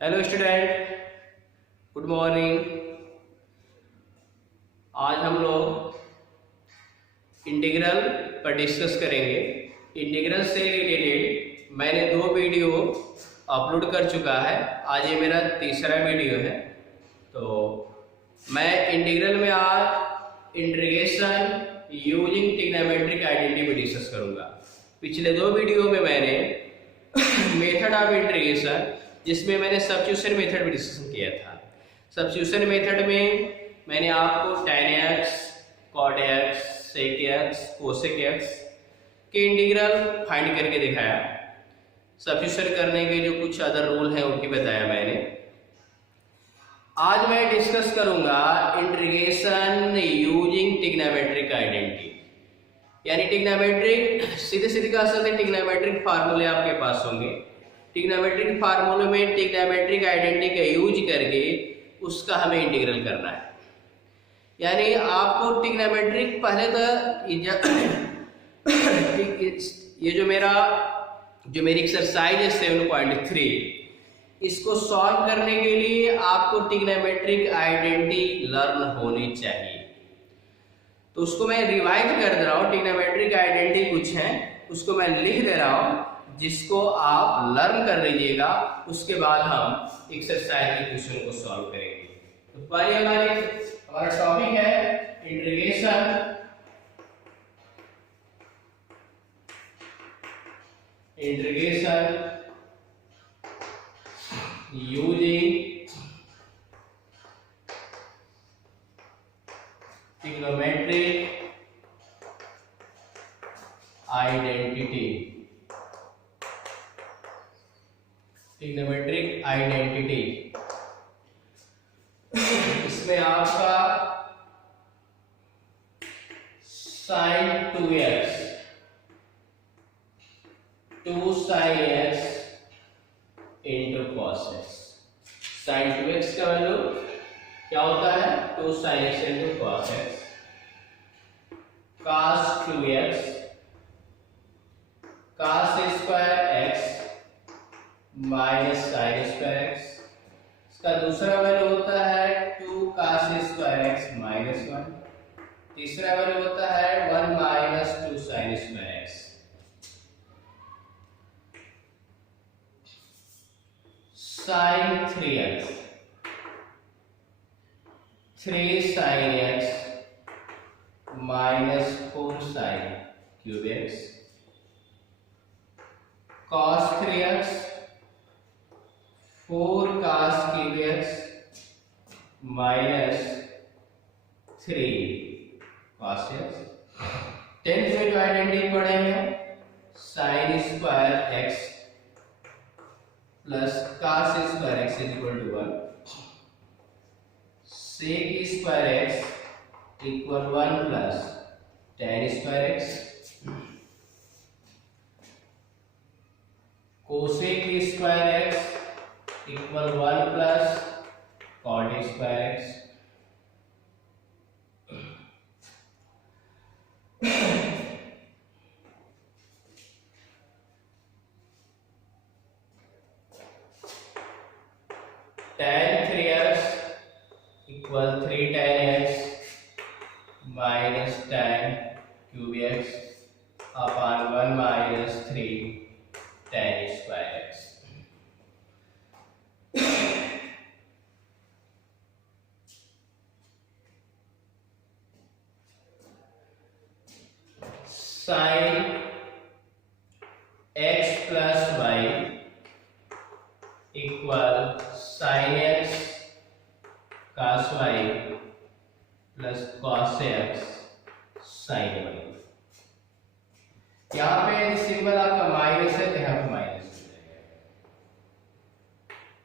Hello student, good morning. आज हम लोग इंटीग्रल पर डिस्कस करेंगे। इंटीग्रल से रिलेटेड मैंने 2 वीडियो अपलोड कर चुका है। आज ये मेरा तीसरा वीडियो है। तो मैं इंटीग्रल में आज इंटीग्रेशन यूजिंग ट्रिग्नोमेट्रिक आइडेंटिटी पर डिस्कस करूँगा। पिछले 2 वीडियो में मैंने मेथड ऑफ इंटीग्रेशन, जिसमें मैंने सब्स्टिट्यूशन मेथड भी डिस्कशन किया था। सब्स्टिट्यूशन मेथड में मैंने आपको tan x, cot x, sec x, cosec x के इंटीग्रल फाइंड करके दिखाया। सब्स्टिट्यूशन करने के जो कुछ अदर रूल हैं उनकी बताया मैंने। आज मैं डिस्कस करूंगा इंटीग्रेशन यूजिंग ट्रिग्नोमेट्रिक आइडेंटिटी, यानी ट्रिग्नोमेट्रिक सीधे सीधे कह सकते हैं ट्रिग्नोमेट्रिक फार्मूले आपके पास होंगे। ट्रिग्नोमेट्रिक फार्मूले में ट्रिग्नोमेट्रिक आइडेंटिटी का यूज करके उसका हमें इंटीग्रल करना है। यानी आपको ट्रिग्नोमेट्रिक पहले तो ये जो मेरी एक्सरसाइज है 7.3, इसको सॉल्व करने के लिए आपको ट्रिग्नोमेट्रिक आइडेंटिटी लर्न होनी चाहिए। तो उसको मैं रिवाइज कर दे रहा हूँ। ट्रिग्नोमेट्रिक आइडेंटिटी कुछ है, उसको मैं लिख दे रहा हूँ, जिसको आप लर्न कर लीजिएगा। उसके बाद हम एक्सरसाइज के क्वेश्चन को सॉल्व करेंगे। तो पहले हमारा टॉपिक है integration using trigonometric identity. Trigonometric identity इसमें आपका sin 2x 2 sin x into cos x। sin 2x का वैल्यू क्या होता है? 2 sin x into cos x। cos 2x cos square x minus sine square x. इसका दूसरा value होता है 2 cos स्क्वायर एक्स माइनस 1। तीसरा वैल्यू होता है 1 minus 2 sin square x. sin 3x 3 sin x minus 4 sin cube x। cos 3x 4 cos cube x minus 3 cos x। 10th में जो identity पढ़े हैं sin square x plus cos square x is equal to 1, sec square x equal 1 plus tan square x, cosec square x equal 1 plus cot square x। tan 3x equal 3 tan x minus tan cube x upon 1 minus 3 tan square x। sin x plus y equal sin x cos y plus cos x sin y। यहाँ पे symbol आपका minus है तो यहाँ पे minus हो जाएगा।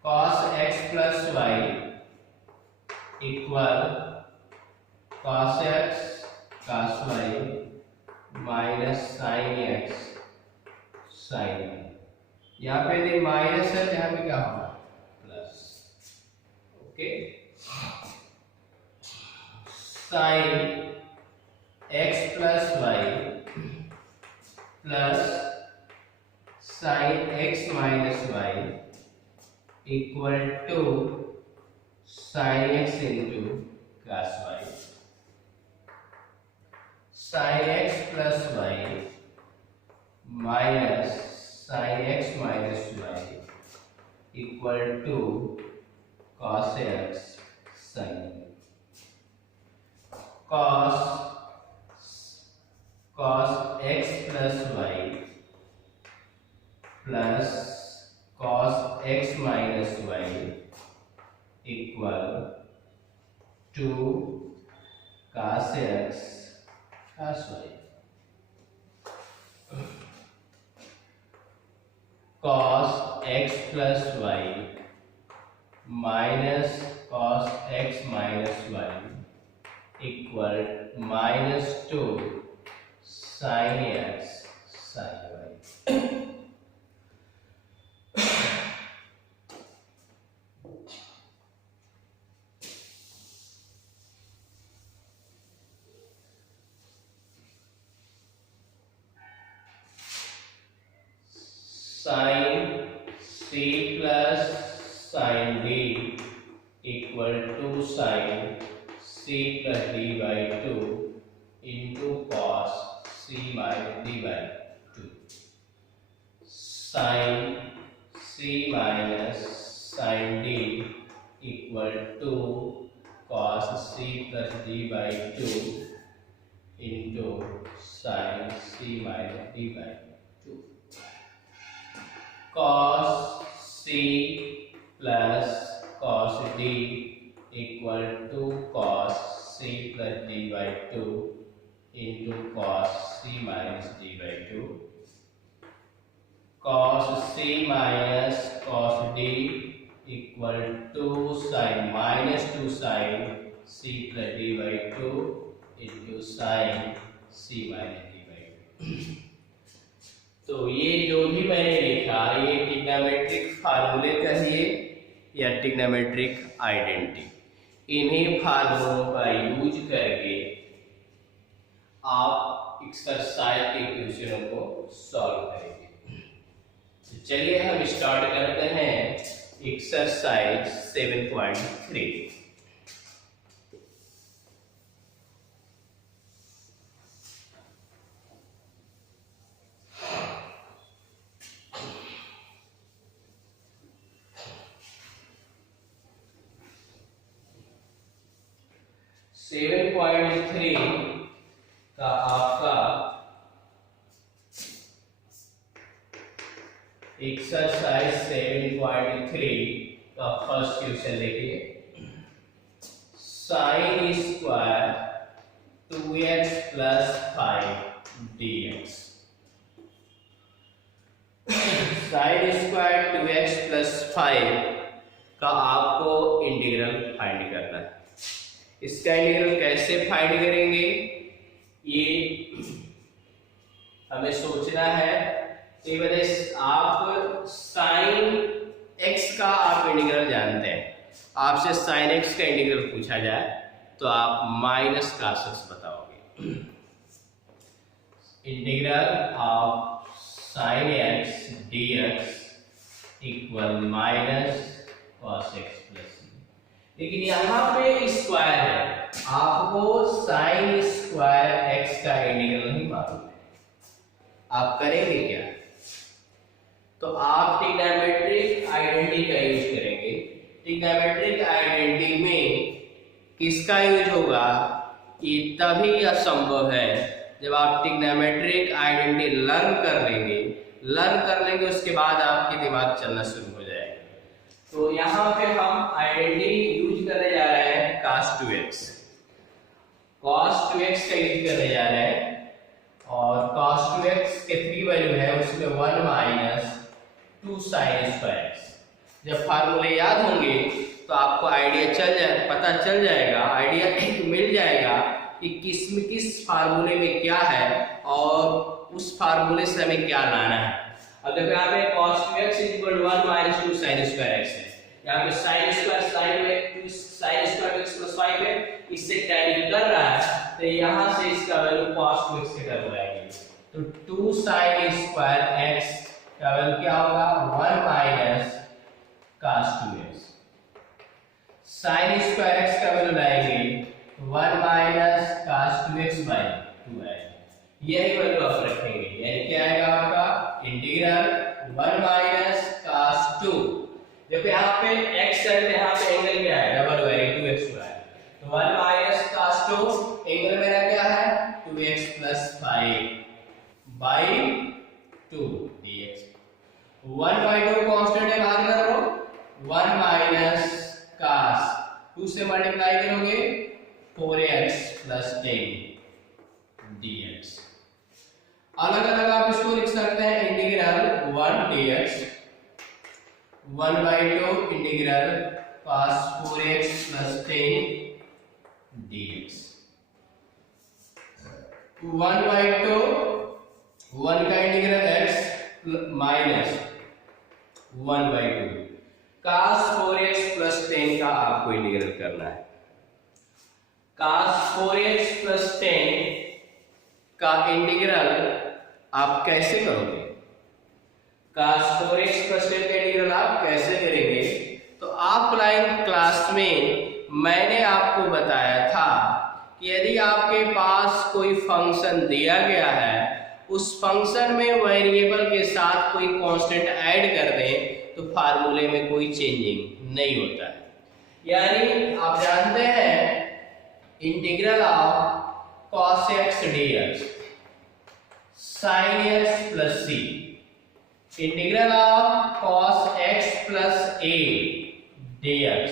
cos x plus y equal cos x cos y minus sin x sin y। यहाँ पे यदि माइनस है तो यहाँ पे क्या होगा? Plus. Okay, sin x plus y plus sin x minus y equal to sine x into cos y. Sine x plus y minus sine x minus y equal to cos x sine. Cos x plus y plus cos x minus y equal to cos x cos y. Cos x plus y minus cos x minus y equal minus two sine x sine y. Sine c plus sign d equal to sine c plus d by two into cos c minus d by two. Sine c minus sine d equal to cos c plus d by two into sine c minus d by two. cos c plus cos d equal to cos c plus d by 2 into cos c minus d by 2. Cos c minus cos d equal to sin minus 2 sin c plus d by 2 into sin c minus d by 2. तो ये जो भी मैंने लिखा ये trigonometric फार्मूले कहिए या ट्रिग्नोमेट्रिक आइडेंटिटी, इन्हीं फार्मूलों का यूज करके आप एक्सरसाइज के क्वेश्चनों को सॉल्व करेंगे। तो चलिए हम स्टार्ट करते हैं एक्सरसाइज 7.3। सेवन पॉइंट थ्री का आपका एक्सरसाइज 7.3 का फर्स्ट क्वेश्चन देखिए। Sine square 2x plus 5 dx। Sine square 2x plus 5 का आपको इंटीग्रल फाइंड करना है। इसका इंटीग्रल कैसे फाइंड करेंगे ये हमें सोचना है। तो ये बताइए, आप साइन एक्स का आप इंटीग्रल जानते हैं, आपसे साइन एक्स का इंटीग्रल पूछा जाए तो आप माइनस कॉस एक्स बताओगे। Integral of sine x D x equal minus cos x plus. लेकिन यहाँ पे स्क्वायर है, आपको साइन स्क्वायर एक्स का इंटीग्रल नहीं मालूम है, आप करेंगे क्या? तो आप ट्रिग्नोमेट्रिक आइडेंटिटी का यूज करेंगे। ट्रिग्नोमेट्रिक आइडेंटिटी में किसका यूज होगा? ये तभी असंभव है जब आप ट्रिग्नोमेट्रिक आइडेंटिटी लर्न कर लेंगे, उसके बाद आपके दिमाग चलना शुरू हो जाएगा। तो यहाँ पे हम आइडेंटिटी यूज करने जा रहे हैं cos 2x। cos 2x का यूज करने जा रहे हैं और cos 2x के 3 वैल्यू है, उसमें 1 माइनस 2 साइन स्क्वायर एक्स। जब फार्मूले याद होंगे तो आपको आइडिया पता चल जाएगा, आइडिया मिल जाएगा कि किस फार्मूले में क्या है और उस फार्मूले से हमें क्या लाना है। अब देखो यहाँ पे cos 2x equal 1 minus 2 sine square x है, यहाँ पे sine square sine square x plus 5 है, इससे कैरी कर रहा है तो यहाँ से इसका वैल्यू cos 2x के टर्म आएगी। तो 2 साइन स्क्वायर एक्स का वैल्यू क्या होगा? 1 minus cos 2x। Sine square x का वैल्यू लाएंगे 1 माइनस cos 2x बाई 2 यही वैल्यू आप रखेंगे, यानी क्या आएगा आपका इंटीग्रल 1 माइनस cos 2। जब यहाँ पे x है तो यहाँ पे एंगल क्या है, डबल वेरी 2x हुआ है, तो 1 माइनस cos 2 एंगल मेरा क्या है 2x plus 5 by 2 dx। 1 by 2 constant है, बाहर कर लो 1 माइनस cos 2 से मल्टीप्लाई करोगे 4x प्लस 10 dx। अलग अलग आप इसको लिख सकते हैं, integral 1 dx 1 by 2 integral cos 4x plus 10 dx। 1 by 2 1 का integral x minus 1 by 2 cos 4x plus 10 का आपको इंटीग्रल करना है। cos 4x प्लस 10 का इंटीग्रल आप कैसे करोगे, cos 4x प्लस 10 का इंटीग्रल आप कैसे करेंगे, तो आप लाइन क्लास में मैंने आपको बताया था कि यदि आपके पास कोई फंक्शन दिया गया है, उस फंक्शन में वेरिएबल के साथ कोई कांस्टेंट ऐड कर दें तो फार्मूले में कोई चेंजिंग नहीं होता है। यानी आप जानते हैं integral of cos x dx sin x plus c, integral of cos x plus a dx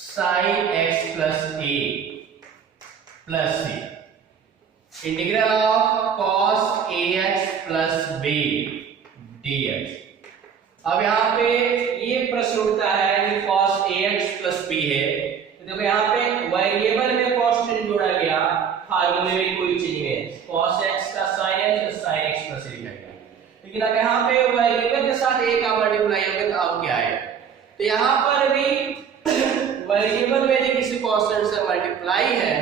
sin x plus a plus c, integral of cos ax plus b dx। अब यहाँ पे ये प्रश्न उठता है कि cos ax प्लस b है, तो देखो यहाँ पे वेरिएबल में कांस्टेंट जोड़ा गया, फार्मूले में कोई चेंज नहीं है, cos x का sin x तो sin x प्लस लिखा गया, लेकिन अब यहाँ पे वेरिएबल के साथ a का मल्टीप्लाई होगा तो अब क्या है, तो यहाँ पर भी वेरिएबल में यदि किसी कांस्टेंट से मल्टीप्लाई है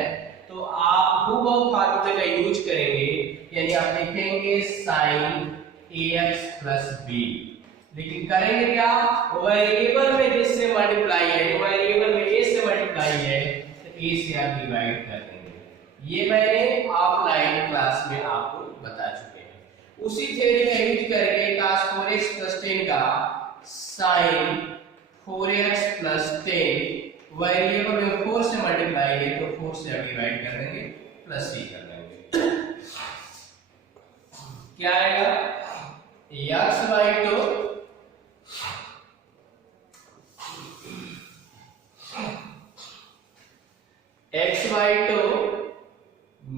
तो आप हूबहू फार्मूले का यूज करेंगे, यानी आप लिखेंगे sin ax प्लस b, लेकिन करेंगे क्या, वेरिएबल में जिससे मल्टीप्लाई है, वेरिएबल में a से मल्टीप्लाई है तो a से आप डिवाइड कर देंगे। ये मैंने ऑफलाइन क्लास में आपको बता चुके हैं। उसी थ्योरी का यूज करके cos 4x प्लस 10 का sin 4x प्लस 10 वेरिएबल में 4 से मल्टीप्लाई है तो 4 से डिवाइड कर देंगे प्लस c कर देंगे, क्या आएगा x by 2 x by 2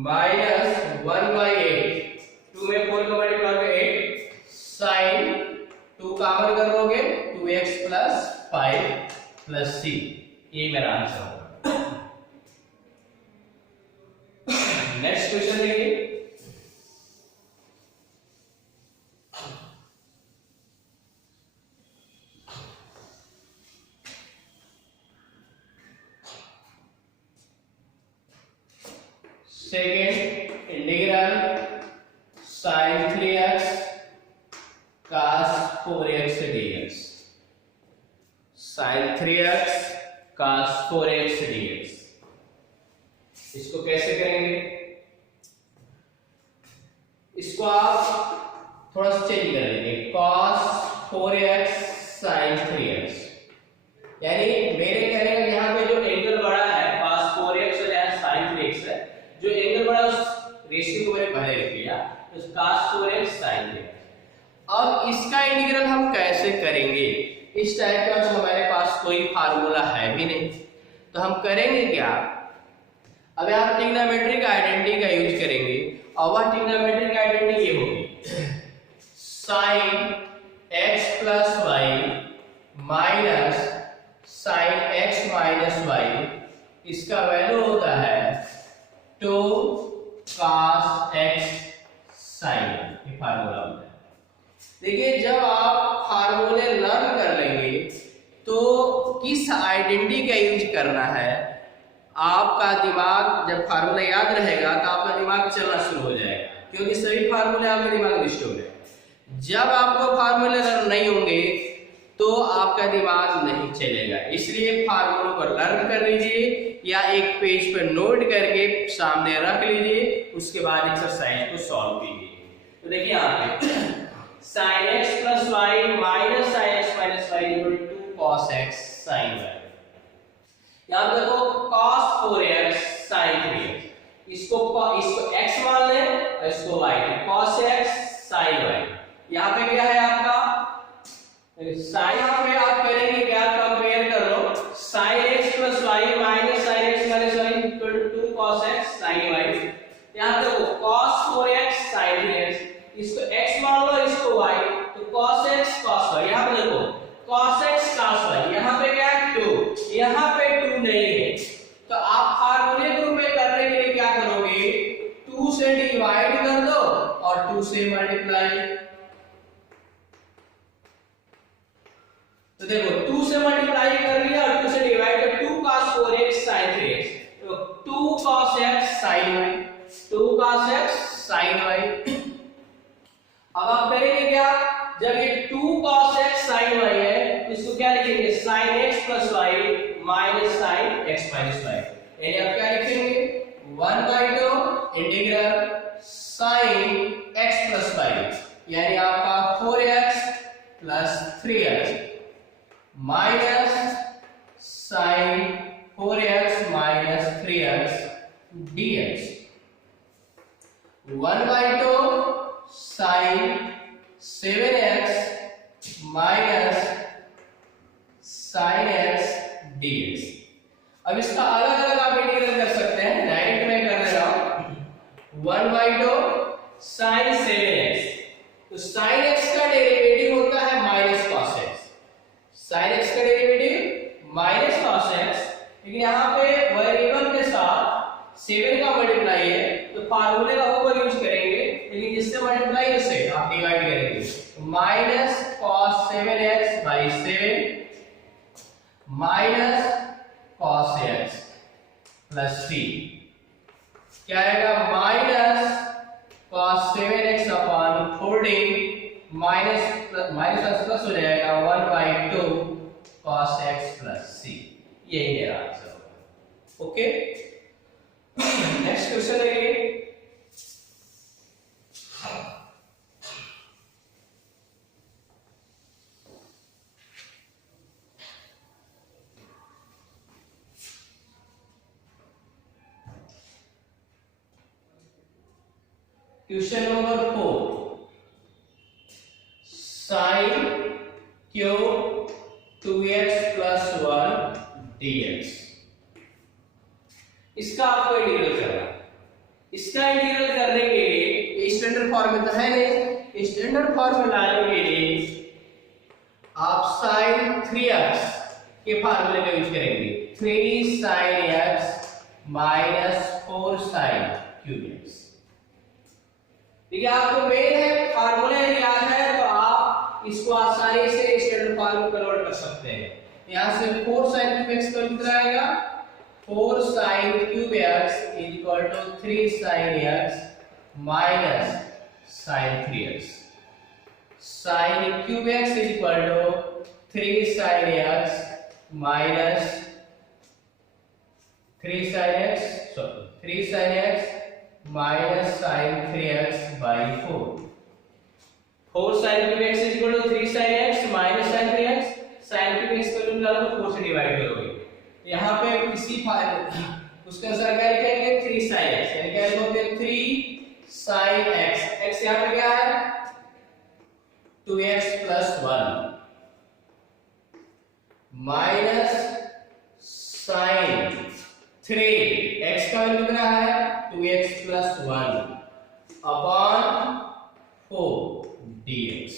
minus 1 by 8, 2 में 4 का मल्टीप्लाई करोगे 8 sin 2 कॉमन कर लोगे 2x प्लस 5 प्लस c, ये मेरा आंसर होगा। नेक्स्ट क्वेश्चन देखिए, second integral sin 3x cos 4x dx, sin 3x cos 4x dx, इसको कैसे करेंगे, इसको आप थोड़ा सा चेंज कर लेंगे, cos 4x sin 3x, यानी मेरे कहने का यहाँ पे जो एंगल बड़ा है cos 4x और यहाँ sin 3x है, जो एंगल बड़ा उस रेशियो को मैंने पहले लिख लिया, तो cos 4x sin 3x। अब इसका इंटीग्रल हम कैसे करेंगे, इस टाइप का तो हमारे पास कोई फार्मूला है भी नहीं, तो हम करेंगे क्या, अब यहाँ ट्रिग्नोमेट्रिक आइडेंटिटी का यूज करेंगे, और वह ट्रिग्नोमेट्रिक आइडेंटिटी ये होगी sin x plus y minus sin x minus y, इसका वैल्यू होता है 2 cos x sin, ये फार्मूला होता है। देखिए जब आप फार्मूले लर्न कर लेंगे तो किस आइडेंटिटी का यूज करना है, आपका दिमाग जब फार्मूला याद रहेगा तो आपका दिमाग चलना शुरू हो जाएगा, क्योंकि सभी फार्मूले आपके दिमाग में स्टोर है। जब आपको फार्मूले लर्न नहीं होंगे तो आपका दिमाग नहीं चलेगा। इसलिए फार्मूलों को लर्न कर लीजिए या एक पेज पर नोट करके सामने रख लीजिए, उसके बाद एक्सरसाइज को सॉल्व कीजिए। तो देखिए यहाँ पे sin x plus y minus sin x minus y equal to 2 cos x sin y। यहाँ पे देखो cos 4x sin 3x, इसको x मान लें और इसको y, cos x sin y। यहाँ पे क्या है आपका sin, यहाँ पे आप करेंगे क्या, कंपेयर कर लो sin x plus y minus sin x minus y equal to 2 cos x sin y। यहाँ देखो cos 4x sin 3x, इसको x मान लो इसको y, तो cos x cos y। यहाँ पे देखो cos x cos y, यहाँ पे क्या है 2, यहाँ पे 2 नहीं है, तो आप फार्मूले के रूप में करने के लिए क्या करोगे, 2 से डिवाइड कर दो और 2 से मल्टीप्लाई। तो देखो 2 से मल्टीप्लाई कर लिया और 2 से डिवाइड कर, 2 cos 4x sin 3x, तो 2 cos x sin y, 2 cos x sin y। अब आप करेंगे क्या, जब ये 2 cos x sin y है, इसको क्या लिखेंगे sin x plus y minus sin x minus y, यानी आप क्या लिखेंगे 1/2 integral sin x plus y, यानी आपका 4x plus 3x minus sin 4x minus 3x dx, 1/2 sin 7x minus sin x dx। अब इसका अलग अलग आप इंटीग्रल कर सकते हैं, डायरेक्ट में कर दे रहा हूं 1/2 sin 7x, तो sin x का डेरिवेटिव होता है minus cos x, sin x का डेरिवेटिव माइनस cos x, लेकिन यहाँ पे वेरिएबल के साथ 7 का मल्टीप्लाई है, तो फार्मूले का ऊपर यूज करेंगे, लेकिन जिससे मल्टीप्लाई उससे आप डिवाइड करेंगे, minus cos 7x by 7 minus cos x plus c, क्या आएगा minus cos 7x upon 14 minus plus हो जाएगा 1/2 cos x प्लस c। यही मेरा आंसर होगा। ओके, नेक्स्ट क्वेश्चन है ये, question number 4, sin cube 2x plus 1 dx। इसका आपको इंटीग्रल करना है। इसका इंटीग्रल करने के लिए स्टैंडर्ड फॉर्म में तो है नहीं, स्टैंडर्ड फॉर्म में लाने के लिए आप sin 3x के फार्मूले का यूज करेंगे, 3 sin x minus 4 sin cube x। ठीक है, आपको मेन है फार्मूला याद है तो आप इसको आसानी से स्टैंडर्ड फॉर्म में कन्वर्ट कर सकते हैं। यहां से 4 sin क्यूब x का कितना आएगा, 4 sin cube x is equal to 3 sin x minus sin 3x। sin cube x is equal to 3 sin x minus 3 sin x minus sin 3x by 4। 4 sin cube x is equal to 3 sin x minus sin 3x, sin cube x का root डालो तो 4 से divide करोगे, यहाँ पे किसी उसके अनुसार क्या लिखेंगे 3 sin x, यानी क्या लिखोगे 3 sin x, x यहाँ पे क्या है 2x plus 1 minus sin 3 x का वैल्यू कितना है 2x plus 1 अपॉन 4 dx।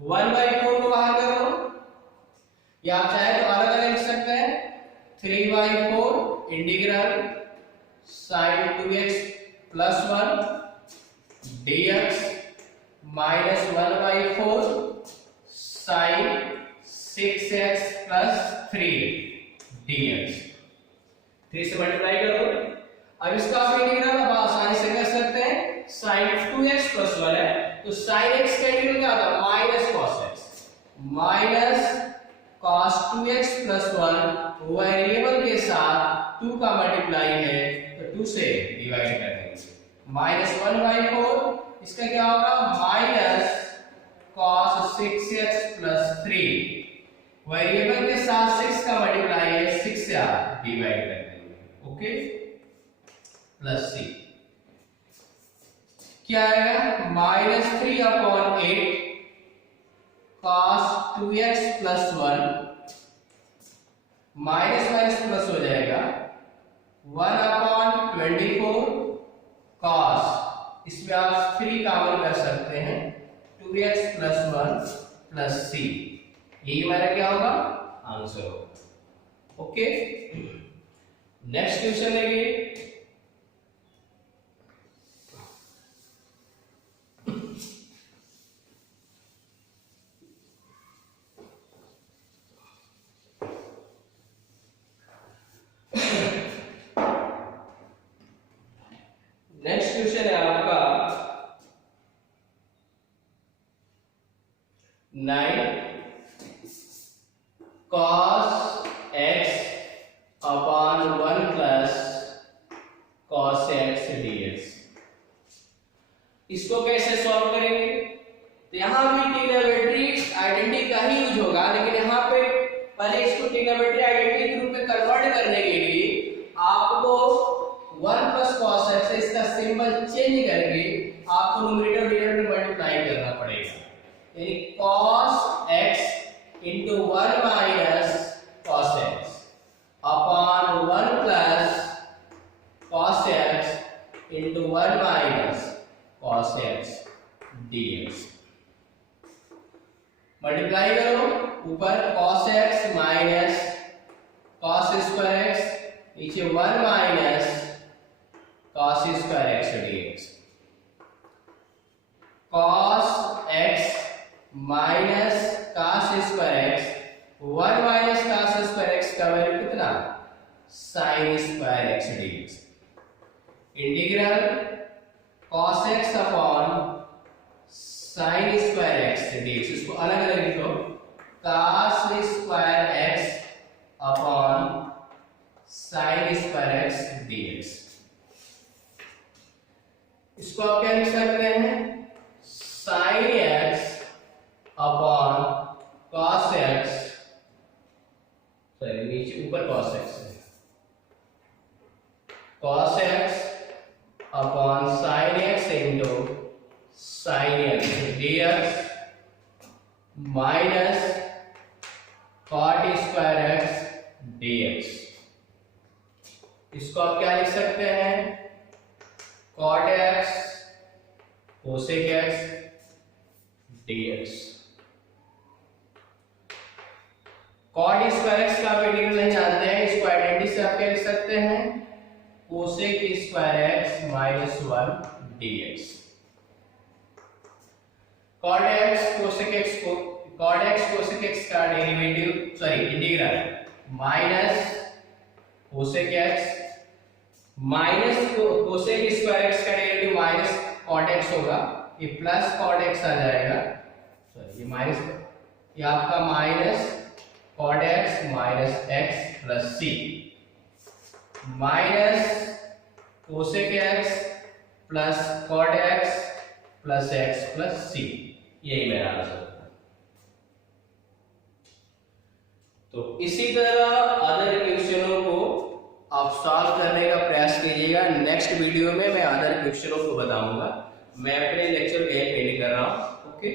1/4 को बाहर करो, या आप चाहे तो अलग अलग लिख सकते हैं, 3/4 integral sin 2x plus 1 dx minus 1/4 sin 6x plus 3 dx। 3 से मल्टीप्लाई कर दो। अब इसका आप इंटीग्रल अब आसानी से कर सकते हैं, sin 2x plus 1 है तो sin x का इंटीग्रल क्या होगा minus cos x, minus cos 2x plus 1 variable के साथ 2 का मल्टीप्लाई है तो 2 से डिवाइड कर देंगे। -1/4 इसका क्या होगा, minus cos 6x plus 3 variable के साथ 6 का मल्टीप्लाई है, 6 से आप डिवाइड कर देंगे। ओके, प्लस c क्या आएगा, -3/8 cos 2x plus 1 minus minus plus हो जाएगा 1/24 cos, इसमें आप 3 कॉमन कर सकते हैं, 2x प्लस 1 प्लस c, यही हमारा क्या होगा, आंसर होगा। ओके, नेक्स्ट क्वेश्चन लेंगे। नेक्स्ट क्वेश्चन है आपका 9 cos x upon 1 plus cos x dx। इसको कैसे सॉल्व करेंगे, तो यहां भी ट्रिग्नोमेट्री आइडेंटिटी का ही यूज होगा, लेकिन यहां पे पहले इसको ट्रिग्नोमेट्री आइडेंटिटी के रूप में कन्वर्ट करने के लिए आपको 1 प्लस cos x से इसका सिंबल चेंज करके आपको न्यूमरेटर और डिनोमिनेटर में मल्टीप्लाई करना पड़ेगा, यानी cos x into 1 minus cos x upon 1 plus cos x into 1 minus cos x dx। Multiply करो, ऊपर cos x minus cos square x, नीचे 1 minus cos square x dx। cos x minus cos square x, 1 minus cos square x का value कितना, sin square x dx। Integral cos x upon sin square x dx, इसको अलग अलग लिखो, cos square x upon sin square x dx। इसको आप क्या लिख सकते हैं, sin x upon cos x, sorry नीचे ऊपर cos x है, cos x upon sin x into sin x dx minus cot square x dx। इसको आप क्या लिख सकते हैं, cot x cosec x dx। cot square x का आप इंटीग्रल नहीं जानते हैं, इसको आइडेंटिटी से आप क्या लिख सकते हैं, cosec square x minus 1 dx। cot x cosec x को cot x cosec x का derivative sorry integral minus cosec x minus cosec square x का डेरिवेटिव माइनस cot x होगा, ये प्लस cot x आ जाएगा, सॉरी ये minus, ये आपका minus cot x minus x plus c minus cosec x plus cot x plus x plus c, यही मेरा answer है। तो इसी तरह अदर क्वेश्चनों को आप सॉल्व करने का प्रयास कीजिएगा। नेक्स्ट वीडियो में मैं अदर क्वेश्चनों को बताऊंगा। मैं अपने लेक्चर यहीं एंड कर रहा हूं। ओके।